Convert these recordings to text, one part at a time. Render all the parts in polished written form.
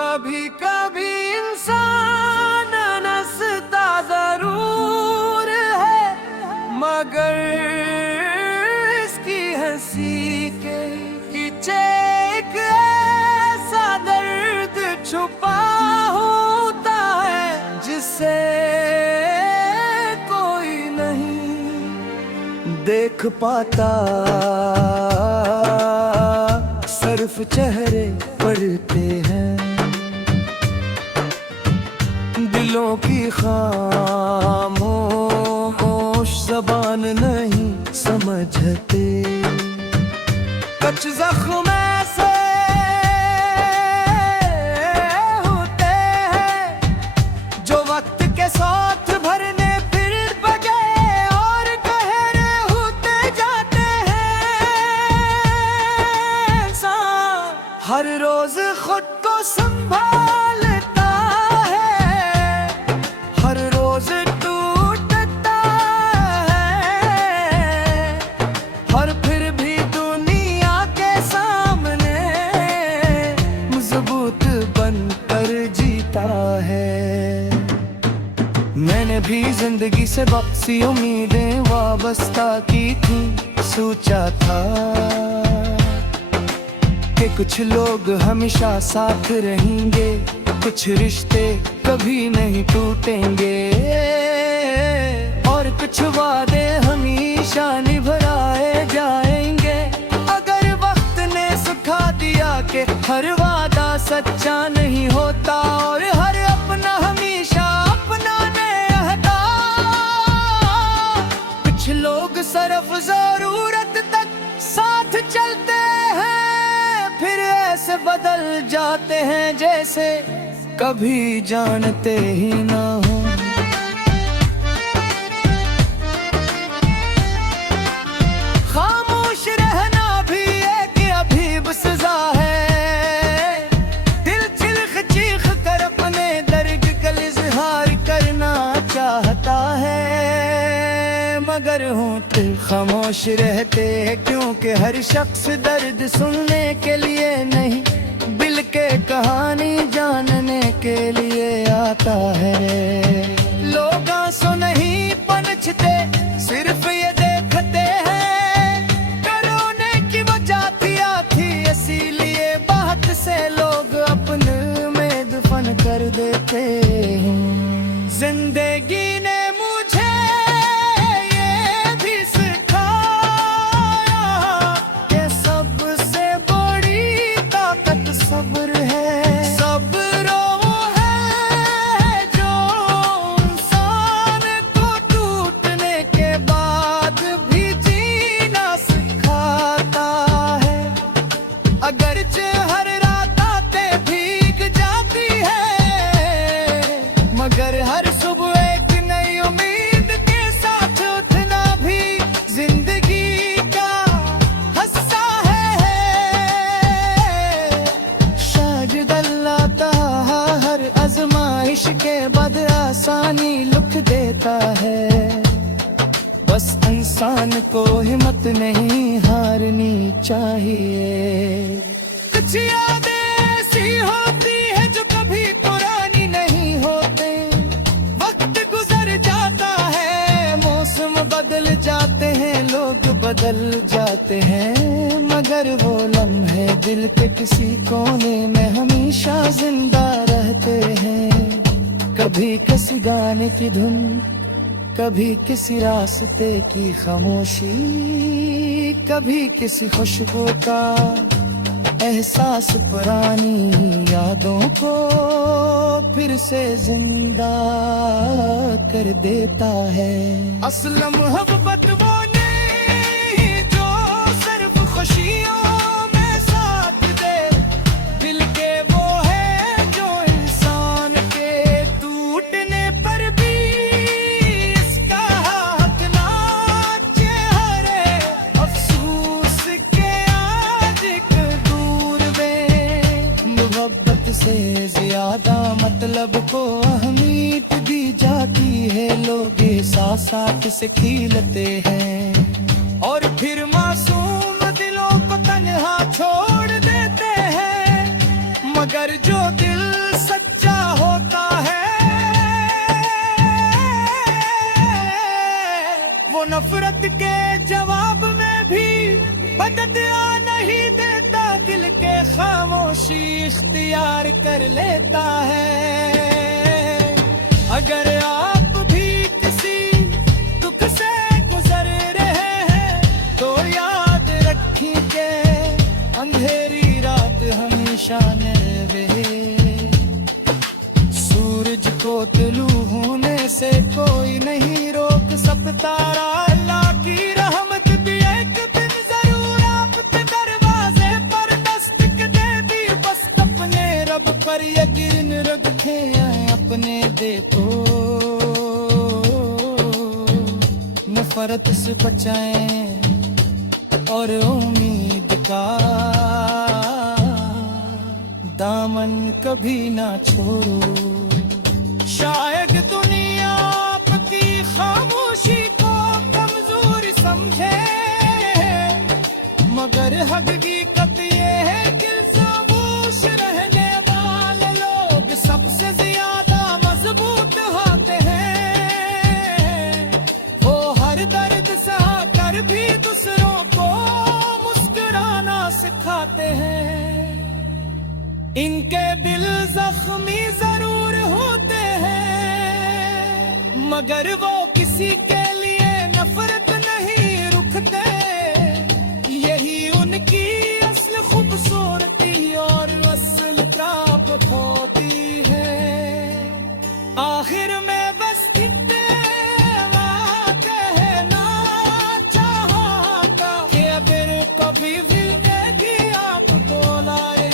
कभी कभी इंसान हंसता जरूर है, मगर इसकी हंसी के पीछे एक ऐसा दर्द छुपा होता है जिसे कोई नहीं देख पाता। सिर्फ चेहरे पढ़ते हैं, दिलों की खामोश ज़बान नहीं समझते। कुछ ज़ख्म ऐसे होते हैं जो वक्त के साथ भरने फिर बगे और गहरे होते जाते हैं। हर रोज खुद को संभालता है, हर रोज टूटता है, और फिर भी दुनिया के सामने मजबूत बनकर जीता है। मैंने भी जिंदगी से बहुत सी उम्मीदें वाबस्ता की थी, सोचा था कि कुछ लोग हमेशा साथ रहेंगे, कुछ रिश्ते कभी नहीं टूटेंगे, और कुछ वादे हमेशा निभाए जाएंगे। अगर वक्त ने सिखा दिया कि हर वादा सच्चा नहीं होता, और हर अपना हमेशा अपना नहीं रहता। कुछ लोग सिर्फ जरूरत तक साथ चलते हैं, फिर ऐसे बदल जाते हैं जैसे कभी जानते ही ना हो। खामोश रहना भी एक अजीब सजा है, दिल चीख कर अपने दर्द का इजहार करना चाहता है, मगर होते खामोश रहते हैं क्योंकि हर शख्स दर्द सुनने के लिए नहीं, दिल के कहानी जानने के लिए आता है। लोग आंसू नहीं पनछते, सिर्फ ये देखते हैं रोने की वजह थी इसीलिए बात से लोग अपने में दफन कर देते हैं। जिंदगी ने मगर हर सुबह एक नई उम्मीद के साथ उठना भी जिंदगी का हिस्सा है। शायद अल्लाह ताला हर आजमाइश के बाद आसानी लिख देता है, बस इंसान को हिम्मत नहीं हारनी चाहिए। कुछ यादें ऐसी होती है जो कभी पुरानी नहीं होते, वक्त गुजर जाता है, मौसम बदल जाते हैं, लोग बदल जाते हैं, मगर वो लम्हे दिल के किसी कोने में हमेशा जिंदा रहते हैं। कभी किसी गाने की धुन, कभी किसी रास्ते की खामोशी, कभी किसी खुशबू का एहसास पुरानी यादों को फिर से जिंदा कर देता है। असल मोहब्बत वो नहीं जो सिर्फ खुशियों में साथ दे, दिल के वो है जो इंसान के टूटने पर भी इसका हक ना चेहरे। अफसोस के आज एक दूर में मोहब्बत से ज्यादा मतलब को अहमियत दी जाती है। लोग एहसासात से खिलते हैं और फिर मासूम दिलों को तन्हा छोड़ देते हैं, मगर जो दिल यार कर लेता है। अगर आप भी किसी दुख से गुजर रहे हैं तो याद रखिए अंधेरी रात हमेशा नरवे। सूरज को तुलू होने से कोई नहीं रोक सकता। अल्लाह की रहमत भी एक दिन जरूर आपके दरवाजे पर दस्तक देगी। बस अपने रब पर यकीन रखें, अपने देखो नफरत से बचाएं और उम्मीद का दामन कभी ना छोड़ो। शायद दुनिया आपकी खामोशी को कमजोर समझे, मगर हकीकत ये है कि खामोश रहने वाले लोग सबसे ज्यादा मजबूत होते हैं। वो हर दर्द सहा कर भी दूसरों को मुस्कुराना सिखाते हैं। इनके दिल जख्मी जरूर होते हैं, मगर वो किसी के लिए नफरत नहीं रुकते। यही उनकी असल खूबसूरती और असल प्राप्त होती है। आखिर में बस कहना चाहता कि अगर कभी जिंदगी आपको लाए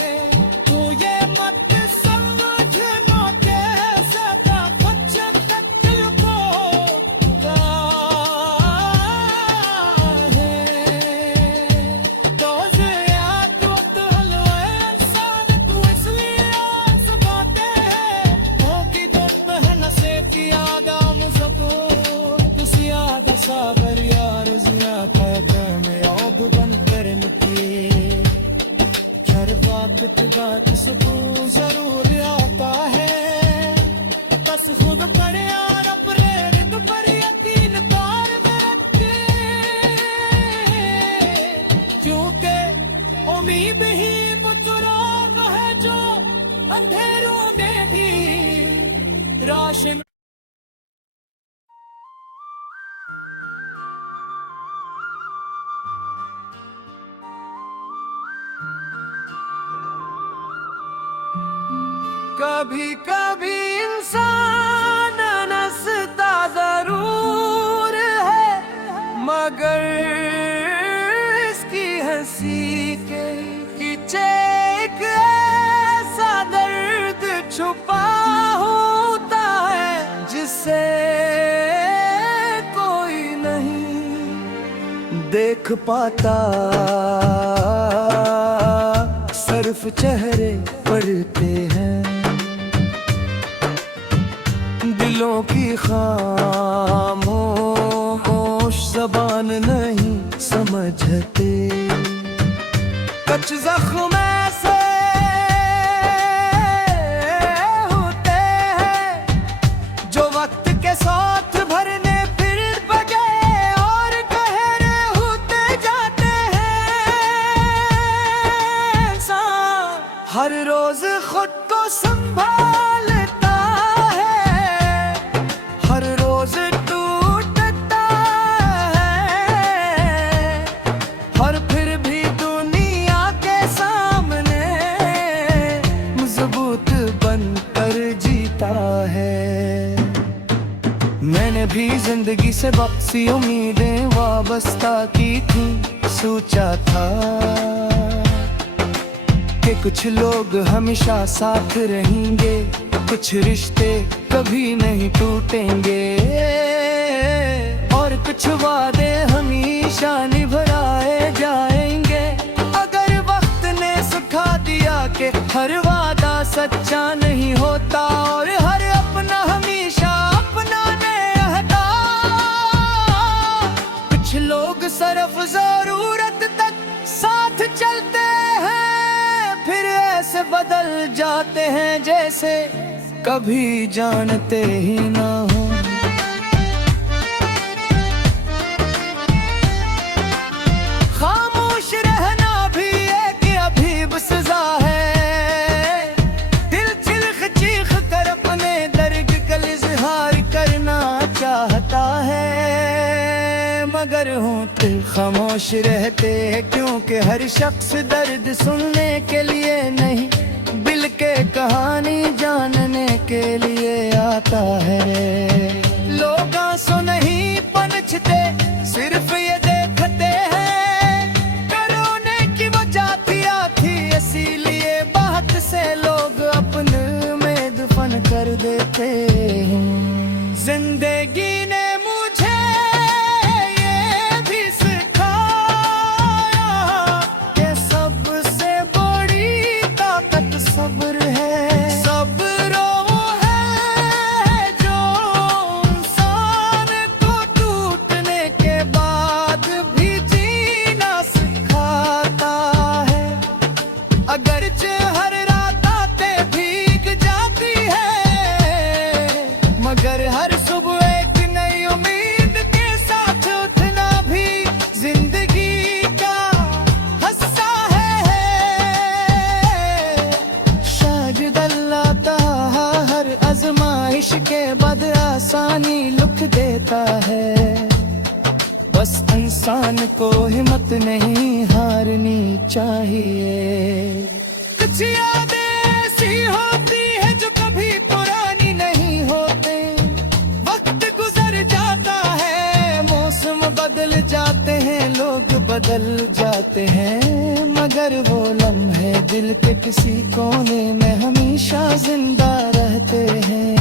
साबर यार जियाता में अब बन कर निकले। हर वक्त बात से तू जरूर आता है। बस खुद पर यार प्रेरित पर यकीन कार रखे, क्योंकि उम्मीद ही वो चुराग है जो अंधेरों में भी रोशन। कभी कभी इंसान हंसता जरूर है, मगर इसकी हंसी के पीछे एक ऐसा दर्द छुपा होता है जिसे कोई नहीं देख पाता। सिर्फ चेहरे पड़ते हैं, दिलों की खामोश ज़बान नहीं समझते। कुछ ज़ख्म ऐसे होते हैं जो वक्त के साथ भरने फिर बगे और गहरे होते जाते हैं। हर रोज खुद को संभालता है, हर रोज टूटता है, और फिर भी दुनिया के सामने मजबूत बनकर जीता है। मैंने भी जिंदगी से बहुत सी उम्मीदें वाबस्ता की थी। सोचा था कि कुछ लोग हमेशा साथ रहेंगे, कुछ रिश्ते कभी नहीं टूटेंगे, और कुछ वादे हमेशा निभाए जाएंगे। अगर वक्त ने सिखा दिया कि हर वादा सच्चा नहीं होता, और हर अपना हमेशा अपना नहीं रहता। कुछ लोग सिर्फ जरूरत तक साथ चलते हैं, फिर ऐसे बदल जाते हैं जैसे कभी जानते ही ना हो। खामोश रहना भी एक अजीब सजा है। मगर होते खामोश रहते हैं, क्योंकि हर शख्स दर्द सुनने के लिए नहीं, दिल के कहानी जानने के लिए आता है। लोग आंसू नहीं पनछते, सिर्फ ये देखते हैं करोने की वजह थी, इसीलिए बात से लोग अपने में दफन कर देते हैं। जिंदगी ने मुझे ये भी सिखाया कि सबसे बड़ी ताकत सब्र है। सब्र वो है जो इंसान को टूटने के बाद भी जीना सिखाता है। अगरचे हर रात आते भीग जाती है, मगर हर सुबह एक नई उम्मीद के साथ उठना भी जिंदगी का हिस्सा है। शायद अल्लाह ताला हर आजमाइश के बाद आसानी लिख देता है, बस इंसान को हिम्मत नहीं हारनी चाहिए। कुछ यादें ऐसी होती है जो कभी पुरानी नहीं होते, वक्त गुजर जाता है, मौसम बदल जाते हैं, लोग बदल जाते हैं, मगर वो लम्हे दिल के किसी कोने में हमेशा जिंदा रहते हैं।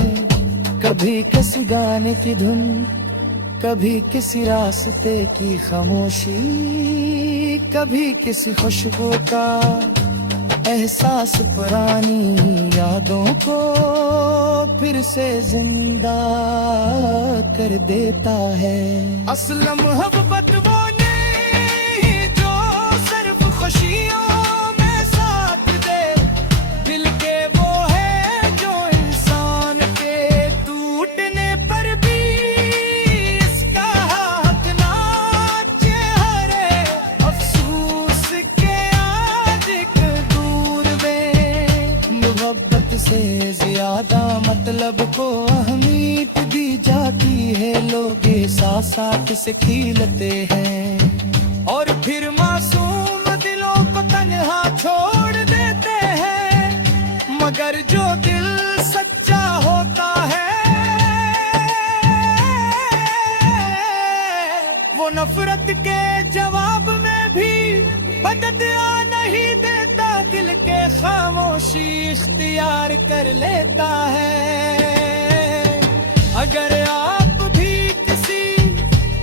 कभी किसी गाने की धुन, कभी किसी रास्ते की खामोशी, कभी किसी खुशबू का एहसास पुरानी यादों को फिर से जिंदा कर देता है। असल मोहब्बत वो नहीं जो सिर्फ खुशियों में साथ दे, दिल के वो है जो इंसान के टूटने पर भी इसका हक ना चेहरे। अफसोस के आज एक दूर में मोहब्बत से ज्यादा मतलब को अहमियत दी जाती है। लोग साथ से खिलते हैं और फिर मासूम दिलों को तन्हा छोड़ देते हैं, मगर जो दिल सच्चा होता है वो नफरत के जवाब में भी बददुआ नहीं देता, दिल के खामोशी इख्तियार कर लेता है। अगर आप भी किसी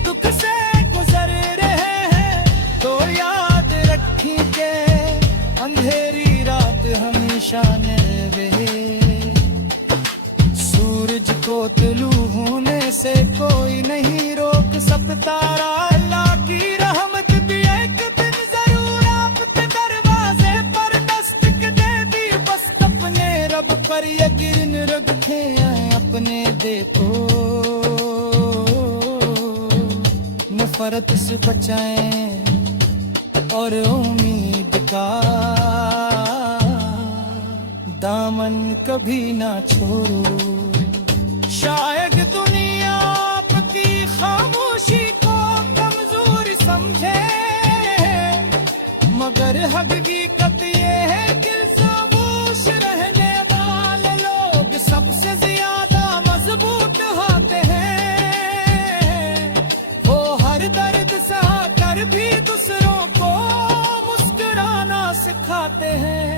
दुख से गुजर रहे हैं तो याद रखें कि अंधेरी रात हमेशा न रहे। सूरज को तुलू होने से कोई नहीं रोक सकता, अल्लाह की रहमत भी एक दिन जरूर आपके दरवाजे पर दस्तक देगी। बस अपने रब पर यकीन रखें, अपने देखो नफरत से बचाएं और उम्मीद का दामन कभी ना छोड़ो। शायद दुनिया आपकी खामोशी को कमजोर समझे, मगर हकीकत ये है कि खामोश रहने वाले लोग सबसे ज्यादा मजबूत होते हैं। वो हर दर्द सहा कर भी दूसरों को मुस्कुराना सिखाते हैं।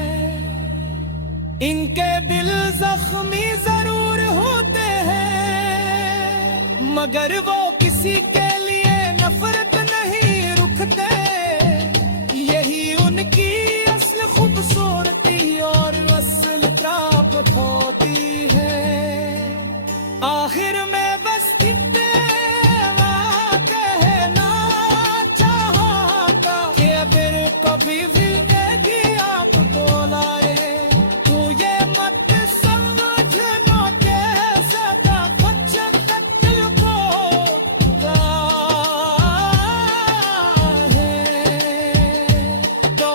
इनके दिल जख्मी जरूर होते हैं, मगर वो किसी के लिए नफरत नहीं रुकते। यही उनकी असल खूबसूरती और असल प्राप्त होती है। आखिर में बस इतना कहना चाहता कि फिर कभी जिंदगी आपको लाए तो ये मत समझना कैसा था कुछ कत्ल को है। तो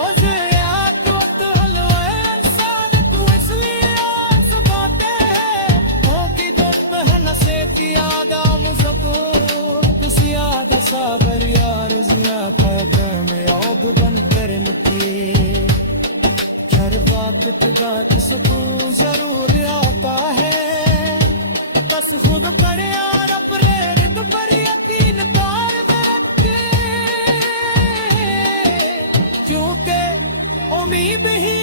याद तो हलवा इंसान तू इसलिए आस बातें हैं हो कि दोस्त है नशे की आदत इत्तेफाक सुकून जरूर आता है, बस खुद पढ़े और अपने रिद पर यकीन कार रखे, क्योंकि उम्मीद ही